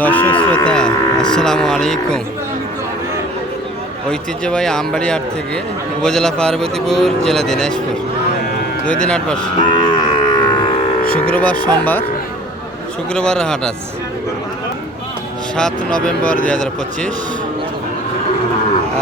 দর্শক শ্রোতা আসসালামু আলাইকুম। ঐতিহ্যবাহী আমবাড়ি হাট থেকে উপজেলা পার্বতীপুর, জেলা দিনাজপুর, 2 দিন হাট বসে। শুক্রবার সোমবার, শুক্রবার হাট আছে 7 নভেম্বর 2025।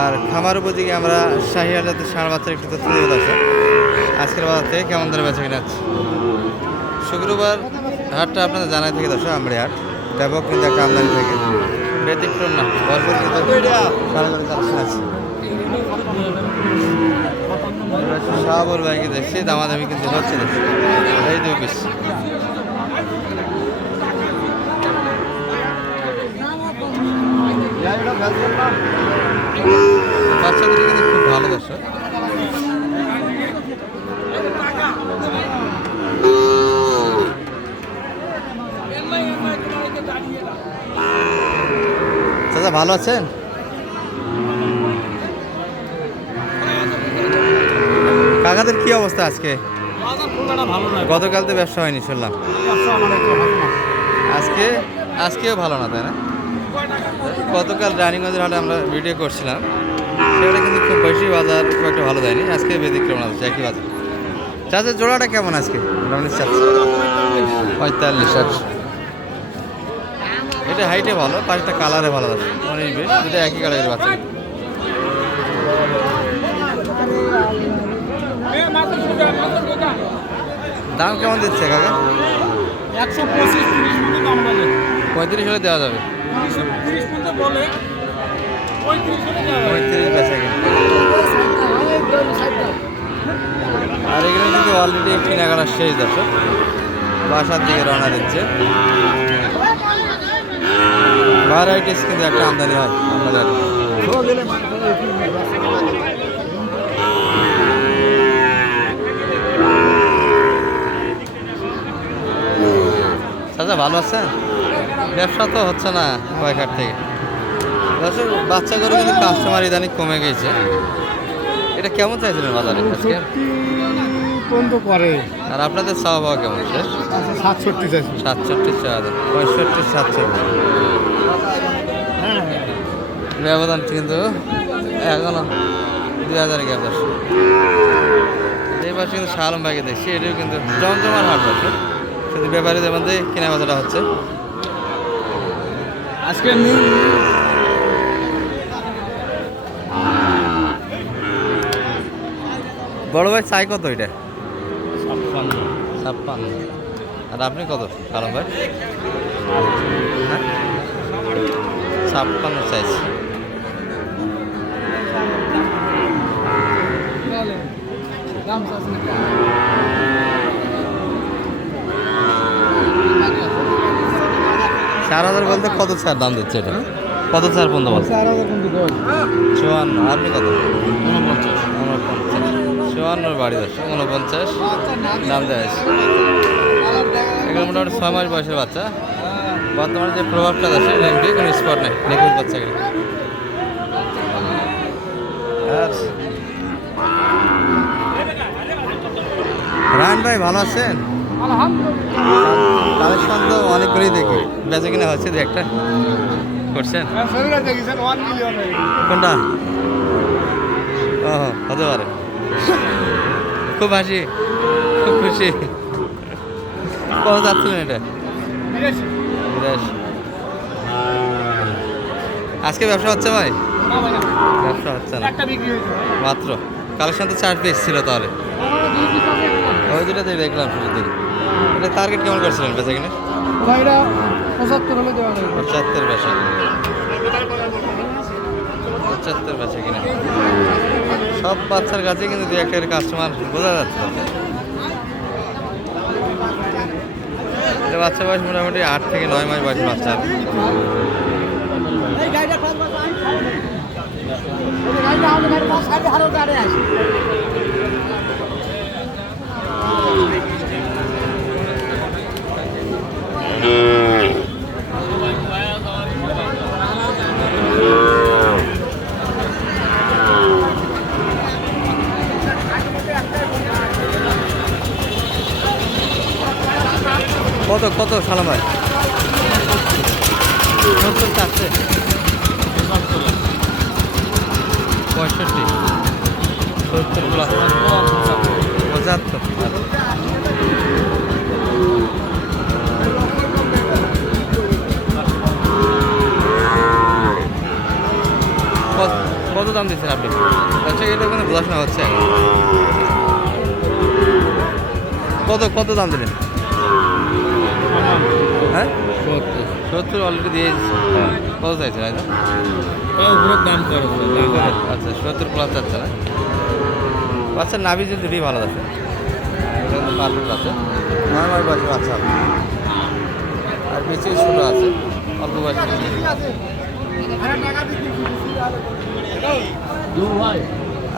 আর খামার উপযোগী আমরা শাহিয়াল জাতের ষাঁড় বাচ্চার একটু তথ্য দেবো। দর্শক আজকের বাজার থেকে কেমন ধরে বেচা কিনা আছে। শুক্রবার হাটটা আপনাদের জানাই থেকে দর্শক আমবাড়ি হাট ব্যাপক কিন্তু একটা আমদানি থেকে ব্যতিক্রম না, ভরপুর কিন্তু আছে। শাহাবুল ভাইকে দেখছি দামাদামি কিন্তু হচ্ছে, এই 2 পিস। বাচ্চাদের কিন্তু খুব ভালো দর্শক। চাচা ভালো আছেন? কাকাদের কি অবস্থা আজকে? গতকাল তো ব্যবসা হয়নি শুনলাম, আজকেও ভালো না, তাই না? গতকাল রানীগঞ্জের হাটে আমরা ভিডিও করছিলাম, সেখানে কিন্তু খুব বেশি বাজার খুব একটা ভালো দেয়নি। আজকে ব্যতিক্রম আছে, একই বাজার। চাচা জোড়াটা কেমন আজকে? 45। এটা হাইটে ভালো, পাঁচটা কালারে ভালো আছে, অনেক বেশ। এটা একই কালারের বাচ্চা। দাম কেমন দিচ্ছে কাকা? 35 হলে দেওয়া যাবে। 35 বেচা কিনা। আর এগুলো কিন্তু অলরেডি কেনাকাটা শেষ দর্শক, বাসার দিকে রওনা দিচ্ছে। ভ্যারাইটিস কিন্তু একটা আমদানি হয় আমাদের। চাচা ভালো আছেন? ব্যবসা তো হচ্ছে না কয়েকহাট থেকে দর্শক। বাচ্চা করে কিন্তু কাস্টমার ইদানিং কমে গেছে। এটা কেমন চাইছিলেন বাজারে আজকে? আর আপনাদের চাওয়া পাওয়া কেমন? 67 চাইছি। 67 চাওয়া, 65, 67 ব্যবধান কিন্তু এখনো 2000 গ্যাপ দর্শক। এই পাশে কিন্তু শাহ আলম ভাইকে দেখছি, এটাও কিন্তু জমজমার হাট দর্শক। শুধু ব্যাপারীদের মধ্যে কেনা বেচাটা হচ্ছে আজকে। বড় ভাই চাই কত এটা? 56। 56। আর আপনি কত আলম ভাই? 56 চাইছি। চার হাজার বলতে কত স্যার দাম দিচ্ছে এটা? কত স্যার পর্যন্ত বলছে? 54। আপনি কত? 49। 54 বাড়ি দর্শক, 49 দাম দেয়। এখানে মোটামুটি 6 মাস বয়সের বাচ্চা। বর্তমানে যে প্রভাবটা আছে রেমটি কোনো স্পট নেই, নিখুঁত বাচ্চা এখানে। আর রায়ন ভাই ভালো আছেন? কালেকশন তো অনেকগুলোই দেখি, বেচা কিনা হচ্ছে, দু একটা করছেন। কোনটা? ও হতে পারে। খুব হাসি, খুব খুশি। কত যাচ্ছিলেন এটা? 82। আজকে ব্যবসা হচ্ছে ভাই? ব্যবসা হচ্ছে না মাত্র। কালেকশন তো 4 পিস ছিল তাহলে, ওই দুটাতেই দেখলাম শুরুর দিকে। এটা টার্গেট কেমন করছিলেন বেচা কিনা? 75 হলে দেওয়া যাবে। 75 বেচা কিনা। 75 বেচা কিনা। সব বাচ্চার কাছে কিন্তু দু একটা কাস্টমার বোঝা যাচ্ছে। এটা বাচ্চা বয়স মোটামুটি 8 থেকে 9 মাস বয়সের বাচ্চা। কত কত সালাম ভাই? 70 চাচ্ছে 65 70 প্লাস 75 কত দাম দিচ্ছেন আপনি? আচ্ছা এটা ওখানে ঘোষণা হচ্ছে কত দাম দিলেন? হ্যাঁ 70 অলরেডি দিয়ে দিচ্ছি। কত চাইছেন? দাম করে আচ্ছা 70 প্লাস যাচ্ছে না? বাচ্চার নাভি যে দুটোই ভালো আছে, পারফেক্ট আছে, 9 মাস বয়সে বাচ্চা হবে। আর পিছিয়ে ছোটো আছে, অল্প বয়সে।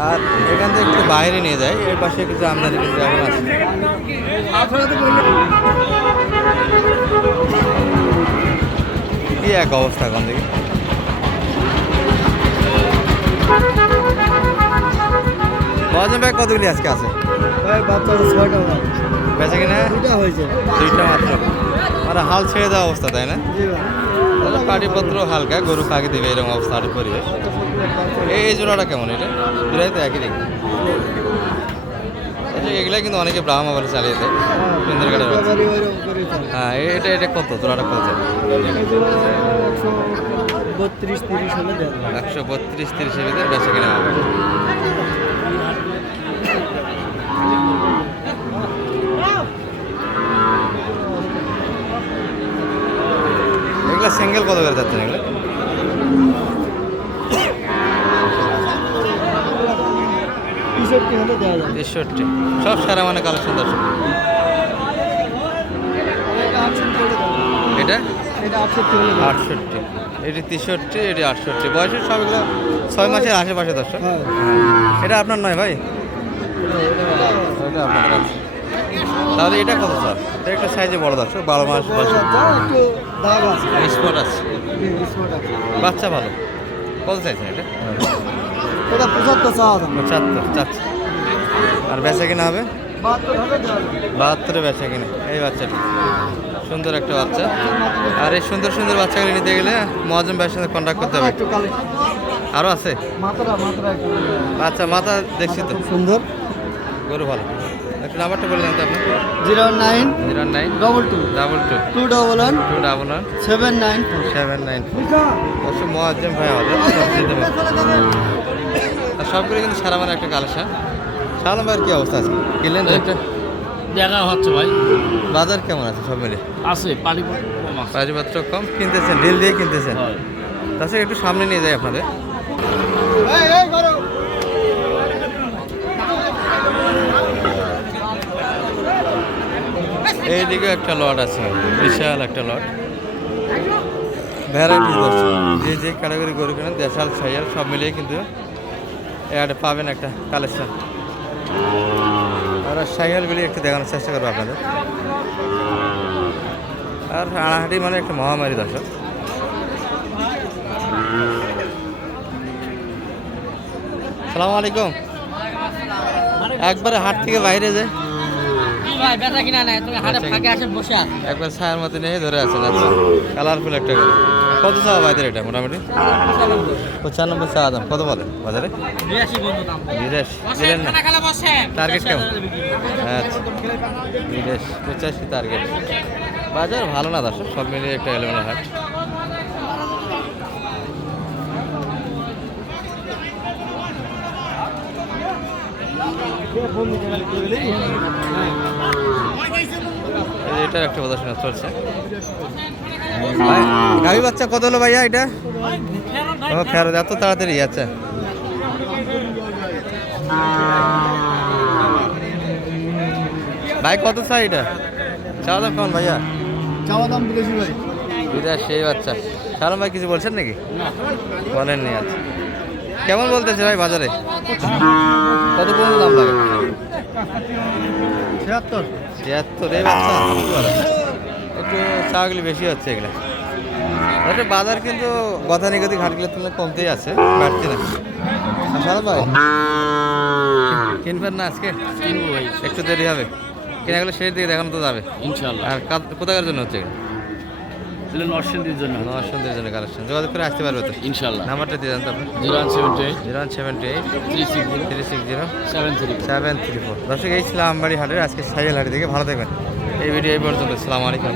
আর এখান থেকে একটু বাইরে নিয়ে যায়, এর পাশে কিছু আমদানি কিছু এখন আছে। কি এক অবস্থা এখন থেকে। মহাজন ভাই কতগুলি আজকে আছে? বাচ্চা 6টা বেচা কিনা হয়েছে। 2টা মাত্র, মানে হাল ছেড়ে দেওয়া অবস্থা, তাই না? তাহলে পাটিপত্র হালকা, গরু খাগে দেবে এরকম অবস্থা। আর পরিবেশ এই জোড়াটা কেমন? এটা জোড়াই তো একই দেখি। এগুলাই কিন্তু অনেকে ব্রাহ্মা বলে চালিয়ে দেয় সুন্দর কাটার। হ্যাঁ এটা কত? জোড়াটা কত? 132-30 হলে 132-30 ভিতরে বেচা কিনা হবে। এগুলা সিঙ্গেল কত করে যাচ্ছেন এগুলো? 63 হলে দেওয়া যাবে। 63 সব সারা মানে কালেকশন দর্শক। এটা এটা 68 হলে 68, এটি 63, এটি 68। বয়সের সব এগুলো 6 মাসের আশেপাশে দর্শক। হ্যাঁ। এটা আপনার নয় ভাই? এটা আপনার কাছে। তাহলে এটা কত স্যার? এটা একটা সাইজে বড় দর্শক, 12 মাস বয়স, একটু দাগ আছে। স্পট আছে, স্পট আছে। বাচ্চা ভালো। কত চাইছেন এটা? এটা 75 চাওয়া দাম। 75 চাচ্ছে। আর বেচা কিনা হবে 72 হলে দেওয়া যাবে। 72 বেচা কিনা। এই বাচ্চাটি সুন্দর একটা বাচ্চা। আর এই সুন্দর সুন্দর বাচ্চাগুলি নিতে গেলে মহাজন ভাইয়ের সাথে কন্ট্যাক্ট করতে হবে। একটু কালে আরও আছে? মাথাটা একটু আচ্ছা মাথা দেখছি তো, খুব সুন্দর। গরু ভালো। একটু নাম্বারটা বললেন তো আপনি? 09 09 22 22 211 211 794 794। অবশ্য মহাজন ভাই আমাদের সব দিতে পারে। আর সবগুলো কিন্তু সারা মানে একটা কালেকশন। সালাম ভাইয়ের কি অবস্থা আছে? কিনলেন তো একটা? দেখা হচ্ছে ভাই, বাজার কেমন আছে সব মিলে? আছে পানিপত্র কম আছে। পানিপত্র কম, কিনতেছেন ঢিল দিয়ে কিনতেছেন। তাছাড়া একটু সামনে নিয়ে যাই আপনাদের। এইদিকে একটা লট আছে, বিশাল একটা লট। ভ্যারাইটি দর্শক, যে ক্যাটাগরি গরু কেনেন, দেশাল সাইয়াল সব মিলিয়ে কিন্তু এটা পাবেন একটা কালেকশন। আর সাইয়ালগুলি একটু দেখানোর চেষ্টা করবো আপনাদের। আর হাঁড়াহাঁটি মানে একটা মহামারী দর্শক। সালামু আলাইকুম। একবারে হাট থেকে বাইরে যায়, ভাই বেচা কিনা নাই, তুমি হাটে ফাঁকে আসে বসে আছো। একবার ছায়ার মতো নিয়ে ধরে আছেন। আচ্ছা কালারফুল একটা গরু। কত চাওয়া বাইদের এটা মোটামুটি? 95 চাওয়া দাম। কত বলে বাজারে? 82 বন্ধু দাম। 82 দিলেন না? খানা বসে টার্গেট কেমন? আচ্ছা 85 টার্গেট। বাজার ভালো না দর্শক, সব মিলিয়ে একটা এলোমেলো হাট। এটার একটা প্রদর্শন চলছে। গাভী বাচ্চা কত হলো ভাইয়া এটা? ও ফেরত এত তাড়াতাড়ি? আচ্ছা ভাই কত চাই এটা? চাওয়া দাম কেমন ভাইয়া? চাওয়া দাম বলেছি ভাই। দুইটা সেই বাচ্চা। সালাম ভাই কিছু বলছেন নাকি? বলেননি। আচ্ছা কেমন বলতেছে ভাই বাজারে? কত পর্যন্ত দাম লাগে? 76 76। এই বাচ্চা একটু চাগুলি বেশি হচ্ছে এগুলো। একটা বাজার কিন্তু গতানুগতিক হাটগুলোর তুলনায় কমতেই আছে, বাড়ছে না। সালাম ভাই কিনবেন না আজকে? কিনবো ভাই একটু দেরি হবে, কেনাগুলো শেষ দিকে দেখানো তো যাবে ইনশাআল্লাহ। আর কোথাকার জন্য হচ্ছে এগুলো? এগুলো নরসিংদীর জন্য নরসিংদীর জন্য কালেকশন যোগাযোগ করে আসতে পারবে তো ইনশাল্লাহ। নাম্বারটা দিয়ে দেন তো আপনার 0178 0178 360 360 734 734 দর্শক এই ছিল আমবাড়ি হাটের আজকে সাইকেল হাটে থেকে ভালো থাকবেন এই ভিডিও এই পর্যন্ত আসসালামু আলাইকুম।